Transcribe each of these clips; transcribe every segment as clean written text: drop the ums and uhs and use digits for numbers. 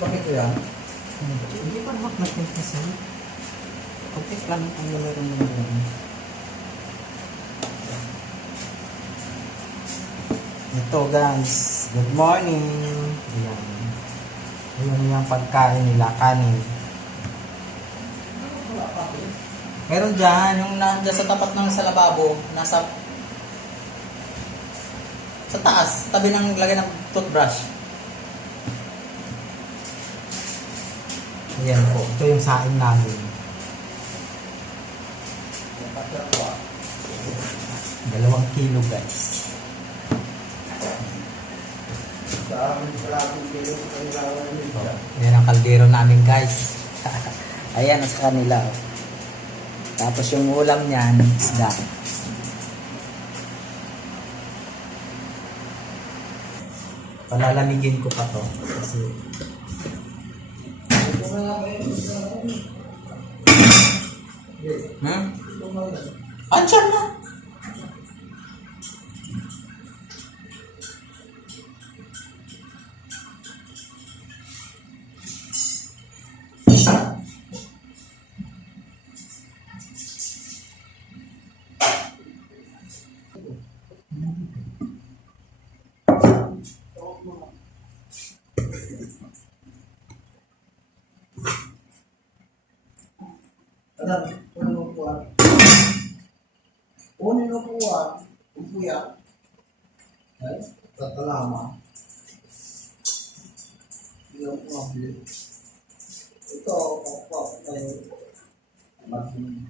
Bakit ko yan? Hindi pa naman natin kasi. Okay lang ang meron mo naman. Ito guys, good morning. Ayan. Ayan yung pagkain nila, kanin. Meron dyan, yung nandiyan sa tapat ng sa lababo, nasa sa taas, tabi ng lagay ng toothbrush. Ayan po, ito yung saing namin. 2 kilo guys. Ayan ang kaldero namin guys. Ayan sa kanila. Tapos yung ulam niyan, isda. Palalamigin ko pa to kasi andyan na. Kunin mo po kuya. Ay, tatalama. Yung problem. Ito, tayo. Magandang.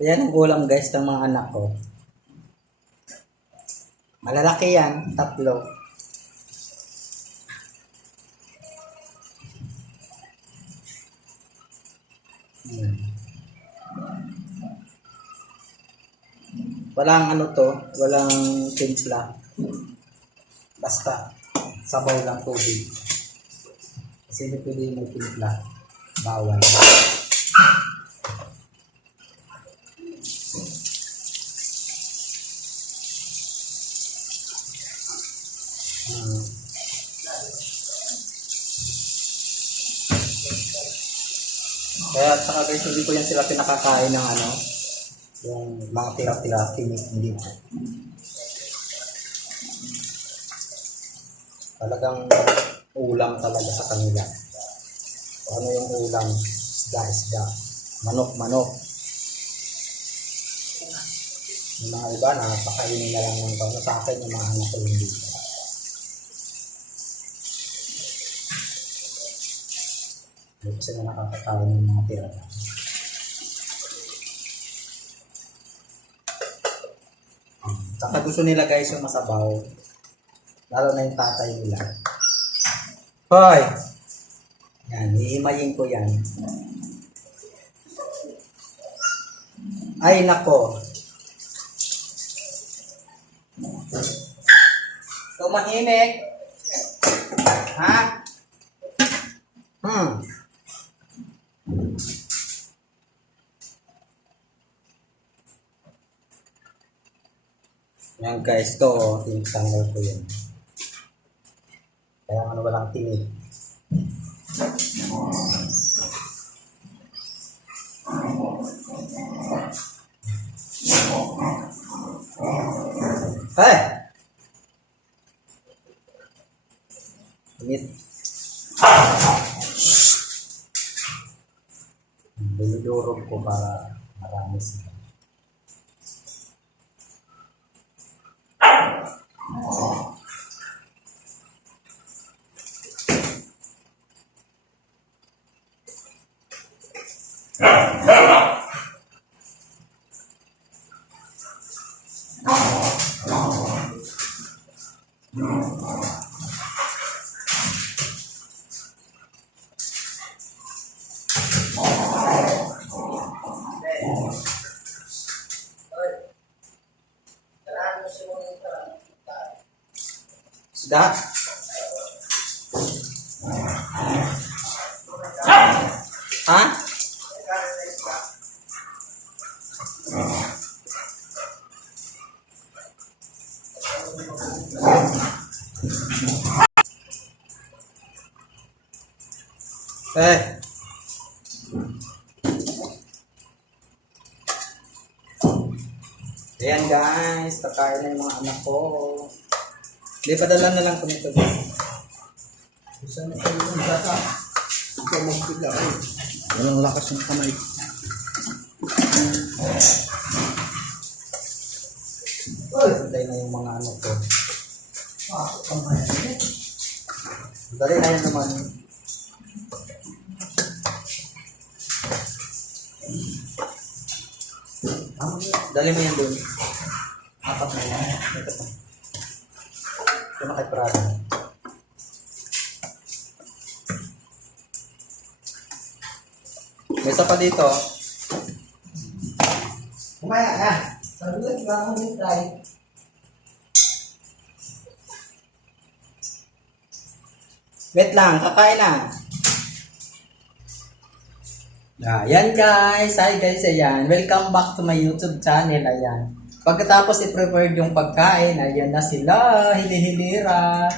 Ayan ang ulam guys ng mga anak ko. Malalaki yan, 3. Walang ano to, walang timpla. Basta sabaw lang tubig. Kasi hindi pwede may timpla. Bawal. Kaya at saka guys, hindi ko yan sila pinakakain ng ano, yung mga tira-tira, hindi po. Talagang ulam talaga sa kanila. Ano yung ulam? Isda. Manok. Yung mga iba na pakainin na lang ng tao. Sa akin yung mga anak ko hindi. Hindi ko sila nakakakain ng mga tira. Saka gusto nila guys yung masabaw. Lalo na yung tatay nila. Hoy! Yan, iimayin ko yan. Ay, nako. Tumahimik. Ha? Yan guys, to tinitanggal ko yun. Kaya ano walang tinig. Hey! Init. Dinudurog ko para marami sila. Isda. Eh. Ayan guys, kakain na yung mga anak ko. Di, padala na lang kami ito. Isa na kayo ng data. Ikaw magpila kayo. Walang lakas ng kamay. Oy! Hintay na yung mga ano ko. Pasok ang kaya. Dali na yun naman. Dali mo yan doon. Apat na yan. Ito pa. Ito na kay Prada. May isa pa dito. Kumaya na. Sabi ko, ikaw ang hintay. Wait lang, kakain na. Ayan guys, hi guys, ayan. Welcome back to my YouTube channel, ayan. Pagkatapos i-prepare yung pagkain, ayan na sila, hili-hilira.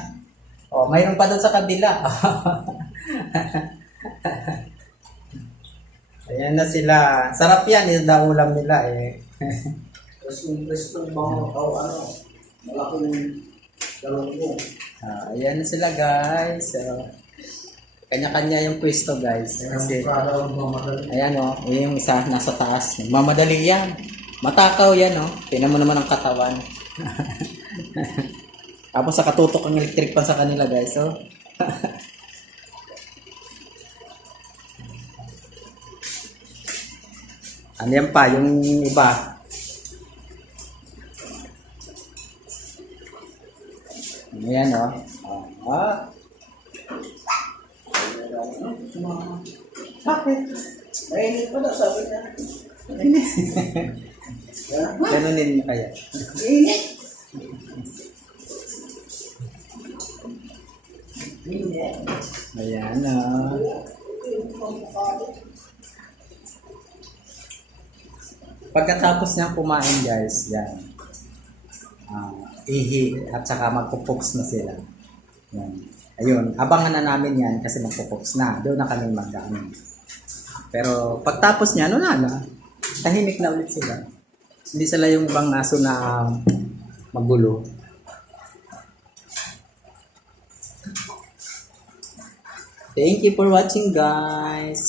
Oh, mayroon pa doon sa kabila. Ayan na sila. Sarap yan, yung ulam nila eh. Prestong bango o ano. Malaking galunggong. Ayan na sila guys. Kanya-kanya yung pwesto guys. Kasi, Prada ang mamadali. ayan o, yung isa nasa taas. Mamadali yan. Matakaw yan o. Tingnan mo naman ang katawan. Tapos sa katutok ang electric pan sa kanila guys. So, ano yan pa, yung iba. Ayan o. Bakit? Mainit pa daw, sabi niya. Ganun din kaya. Init. Init. Ayan o. Pagkatapos niyang kumain guys, yan. Ihi at saka magpupuks na sila. Yan. Ayun, abangan na namin yan kasi magpupuks na. Doon na kami mag-ano. Pero pagtapos niya, ano na, tahimik na ulit sila. Hindi sila yung ibang aso na magulo. Thank you for watching guys.